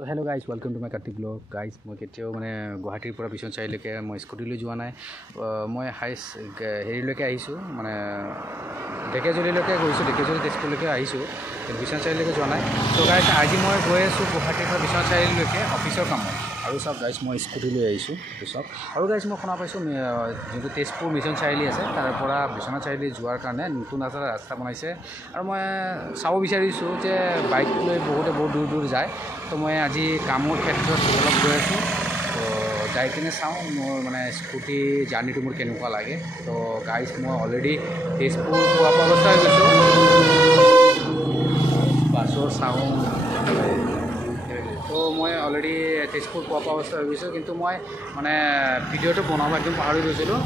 তো hello' guys welcome to my Kartik blog guys মই কেতিয়াও মানে গুৱাহাটীৰ পৰা বিশ্বনাথ চাৰিআলিলৈকে মই স্কুটিলৈ যোৱা নাই মই হাইষ্ট হেৰিলৈকে আহিছোঁ মানে ঢেকীয়াজুলিলৈকে গৈছোঁ ঢেকীয়াজুলি তেজপুৰলৈকে আহিছোঁ কিন্তু বিশ্বনাথ চাৰিআলিলৈকে যোৱা নাই তো গাইজ আজি মই গৈ আছোঁ গুৱাহাটীৰ পৰা বিশ্বনাথ চাৰিআলিলৈকে অফিচৰ কামত আৰু চাওক গাইজ মই স্কুটি লৈ আহিছোঁ তো চাওক আৰু গাইজ মই শুনা পাইছোঁ যোনটো তেজপুৰ মিছন চাৰিআলি আছে তাৰ পৰা বিশ্বনাথ চাৰিআলি যোৱাৰ কাৰণে নতুন এটা ৰাস্তা বনাইছে আৰু মই চাব বিচাৰিছোঁ যে বাইক লৈ বহুতে বহুত দূৰ দূৰ যায় তো মই আজি কামৰ ক্ষেত্ৰত অলপ গৈ আছোঁ তো যাই কিনে চাওঁ মোৰ মানে স্কুটি জাৰ্ণিটো মোৰ কেনেকুৱা লাগে তো গাইজ মই অলৰেডি তেজপুৰ পোৱা অৱস্থা হৈ গৈছোঁ বাছৰ চাওঁ তো মই অলৰেডি তেজপুৰ পোৱা অৱস্থা হৈ গৈছোঁ কিন্তু মই মানে ভিডিঅ'টো বনাব একদম পাহৰি গৈছিলোঁ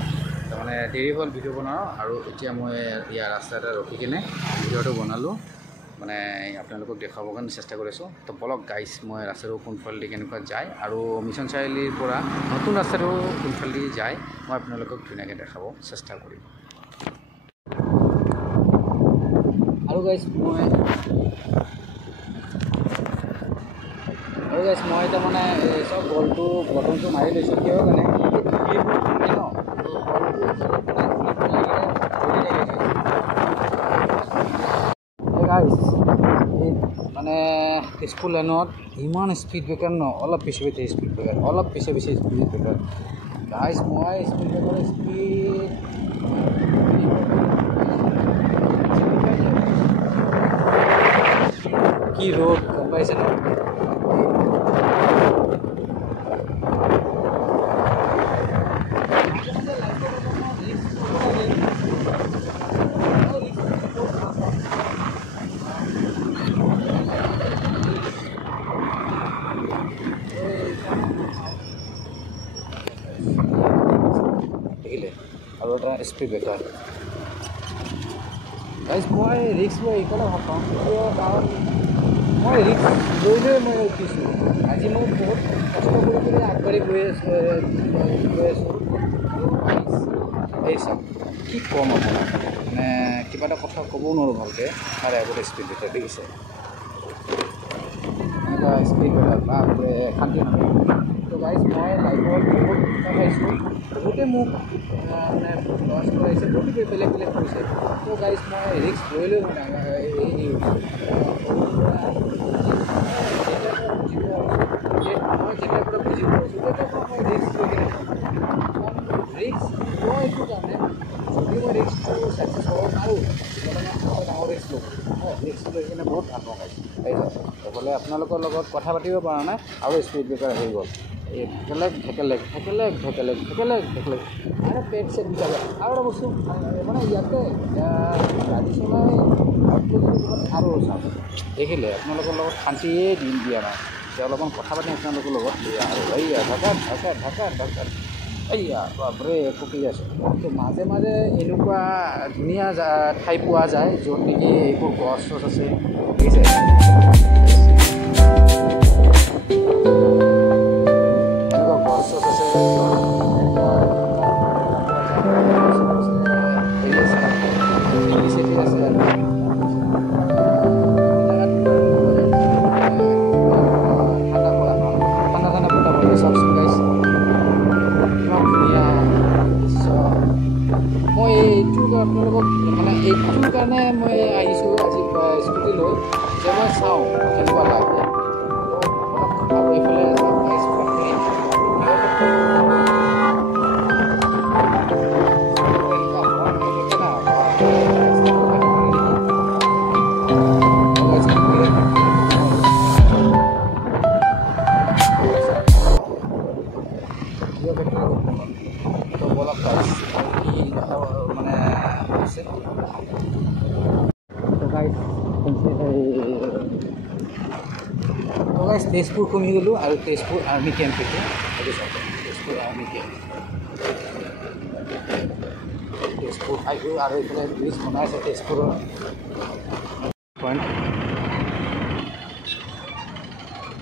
মানে দেৰি হ'ল ভিডিঅ' বনাওঁ আৰু এতিয়া মই ইয়াৰ ৰাস্তা এটা ৰখি কিনে ভিডিঅ'টো বনালোঁ মানে আপোনালোকক দেখাবৰ কাৰণে চেষ্টা কৰিছোঁ তো বলক গাইজ মই ৰাস্তাটো কোনফালেদি কেনেকুৱা যায় আৰু মিছন চাৰিআলিৰ পৰা নতুন ৰাস্তাটো কোনফালেদি যায় মই আপোনালোকক ধুনীয়াকৈ দেখাব চেষ্টা কৰিম আৰু গাইজ মই এতিয়া মানে চব বটনটো মাৰি লৈছোঁ কিয় মানে মানে তেজপুৰ লাইনত ইমান স্পীড ব্ৰেকাৰ ন অলপ বেছি স্পীড ব্ৰেকাৰ অলপ বেছি স্পীড ব্ৰেকাৰ গাইজ মই স্পীড ব্ৰেকাৰ স্পীড কি ৰোড গম পাইছে ন দেখিলে আৰু এটা স্পীড ব্ৰেকাৰ গাইজ মই ৰিক্স লৈ এইফালে ভাল পাওঁ কিয় কাৰণ মই ৰিক্স লৈ মই উঠিছোঁ আজি মই বহুত কষ্ট কৰি কিনে আগবাঢ়ি গৈ আছোঁ এই চাওক কি ক'ম আপোনাক মানে কিবা এটা কথা ক'বও নোৱাৰোঁ ভালকৈ তাৰে আগতে স্পীড ব্ৰেকাৰ দেখিছে এনেকুৱা স্পীড ব্ৰেকাৰ বাপৰে শান্তি নাপায় তো গাইজ মই লাইফত বহুত কথা পাইছোঁ বহুতে মোক মানে লছ কৰাইছে বহুতে বেলেগ বেলেগ কৰিছে তো গাইজ মই ৰিক্স লৈ মই যেতিয়াৰ পৰা বুজি পাইছোঁ তেতিয়াৰ পৰা মই ৰিক্স লৈ কিনে ৰিক্স মই এইটো কাৰণে যদি মই ৰিক্সটো ছাকচেছ হ'ব পাৰোঁ তেতিয়াহ'লে মই ডাঙৰ ৰিক্স ল'ব ৰিক্স লৈ কিনে বহুত ভাল পাওঁ ক'বলৈ আপোনালোকৰ লগত কথা পাতিব পৰা নাই আৰু স্পীড ব্ৰেকাৰ হৈ গ'ল এই ঢেকেলেগ আৰু পেট চেট বিচাৰে আৰু এটা বস্তু মানে ইয়াতে গাড়ী চলাই আৰু চাওঁ দেখিলে আপোনালোকৰ লগত শান্তিয়ে দিন দিয়া নাই এতিয়া অলপমান কথা পাতি আপোনালোকৰ লগত আৰু এইয়া ঢাকাৰ এইয়া বাপৰে পকি আছোঁ তো মাজে মাজে এনেকুৱা ধুনীয়া ঠাই পোৱা যায় য'ত নেকি এইবোৰ গছ চছ আছে দেখিছে এনেকুৱা গছ চছ আছে আপোনালোকক মানে এইটোৰ কাৰণে মই আহিছোঁ আজি স্কুটি লৈ যে মই চাওঁ কেনেকুৱা লাগে আৰু এইফালে তেজপুৰ কমি গ'লোঁ আৰু তেজপুৰ আৰ্মি কেম্প এইটো তেজপুৰ আৰ্মি কেম্প তেজপুৰ আহিলোঁ আৰু এইফালে ব্ৰিজ বনাইছে তেজপুৰৰ পইণ্ট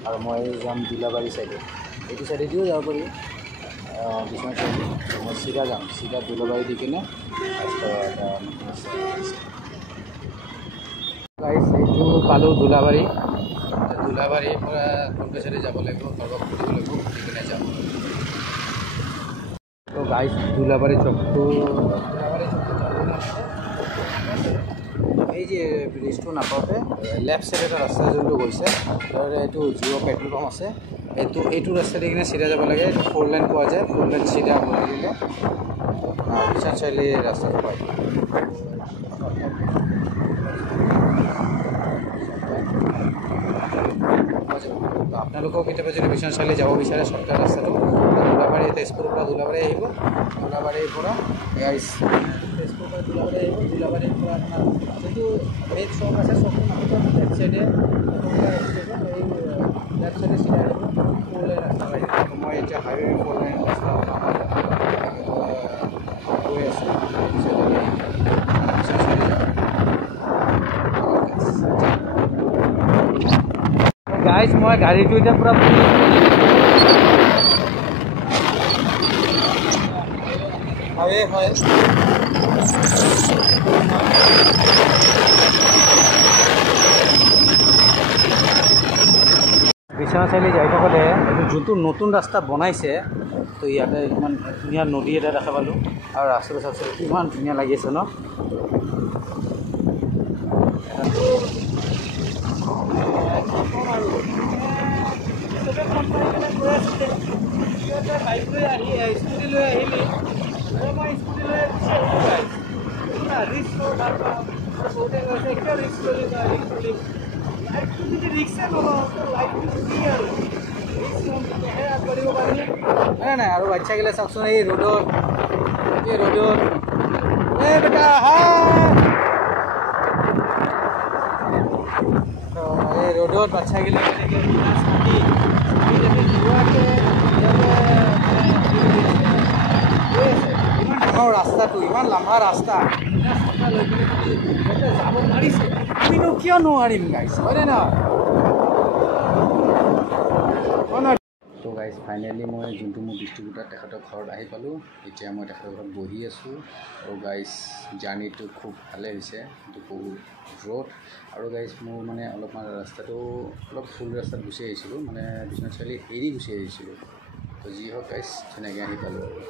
আৰু মই যাম দোলাবাৰী চাইডে এইটো চাইডেদিও যাব পাৰি বিশ্বনাথ চাইডে মই চিধা যাম চিধা দোলাবাৰী দি কিনে গাইজ এইটো পালোঁ দোলাবাৰী দোলাবাৰীৰ পৰা কলকাছাৰী যাব লাগিব, কাৰোবাক সুধিব লাগিব, সুধি কিনে যাম। তো গাইজ দোলাবাৰী চকটো এই যে ব্ৰিজটো নাপাওঁতে লেফ্ট ছাইড এটা ৰাস্তা যোনটো গৈছে, এইটো জিঅ' পেট্ৰল পাম্প আছে, এইটো ৰাস্তা দি কিনে চিধা যাব লাগে। এইটো 4 লাইন পোৱা যায়, 4 লাইন চিধা বনাই দিলে বিশ্বনাথ চাৰিআলি ৰাস্তাটো পায়। আপোনালোকেও কেতিয়াবা যদি বিশ্বনাথ চাৰিআলি যাব বিচাৰে শ্বৰ্টকাট ৰাস্তাটো, দোলাবাৰী তেজপুৰৰ পৰা দোলাবাৰী আহিব, দোলাবাৰীৰ পৰা তেজপুৰৰ পৰা দোলাবাৰী আহিব, দোলাবাৰীৰ পৰা আপোনাৰ যিটো মেইন চক আছে চকটোৰ নামটো লেফ্ট চাইডে এই লেফ্ট চাইডে চিধা আহিব, 4 লাইন ৰাস্তা পাই যাব। মই এতিয়া হাইৱে 4 লাইন ৰাস্তা গৈ আছোঁ। গাইজ মই গাড়ীটো এতিয়া পূৰা হাইৱে হয়। বিশ্বনাথ চাৰিআলি যাই থাকোঁতে এইটো যোনটো নতুন ৰাস্তা বনাইছে, তো ইয়াতে ইমান ধুনীয়া নদী এটা দেখা পালোঁ আৰু ৰাস্তাটো চাওকচোন কিমান ধুনীয়া লাগি আছে ন। বাইক লৈ স্কুটি লৈ আহিলি, মই স্কুটি লৈ ৰিক্স ভাল পাওঁ, বহুতে কৈছে কিয় ৰিক্স ল'লি ৰিক্সে নলওঁ, লাইফটো কি আৰু ৰিক্সহে আগবাঢ়িব পাৰিলে নাই নাই। আৰু বাচ্চাগিলা চাওকচোন এই ৰ'দত এই বেটা এই ৰ'দত বাচ্চাগিলা এনেকৈ ইমান ডাঙৰ ৰাস্তাটো, ইমান লম্বা ৰাস্তা লৈ কিনে যাব নোৱাৰিছে, আমিনো কিয় নোৱাৰিম গাইছ, হয়নে নহয়? তো গাইজ ফাইনেলি মই যোনটো মোৰ ডিষ্ট্ৰিবিউটাৰ তেখেতৰ ঘৰত আহি পালোঁ। এতিয়া মই তেখেতৰ ঘৰত বহি আছোঁ। আৰু গাইজ জাৰ্ণিটো খুব ভালে হৈছে, কিন্তু বহুত ৰ'দ। আৰু গাইজ মোৰ মানে অলপমান ৰাস্তাটো অলপ ফুল ৰাস্তাত গুচি আহিছিলোঁ, মানে বিশ্বনাথ চাৰিআলি এৰি গুচি আহিছিলোঁ। তো যি হওক গাইজ ধুনীয়াকৈ আহি পালোঁ আৰু।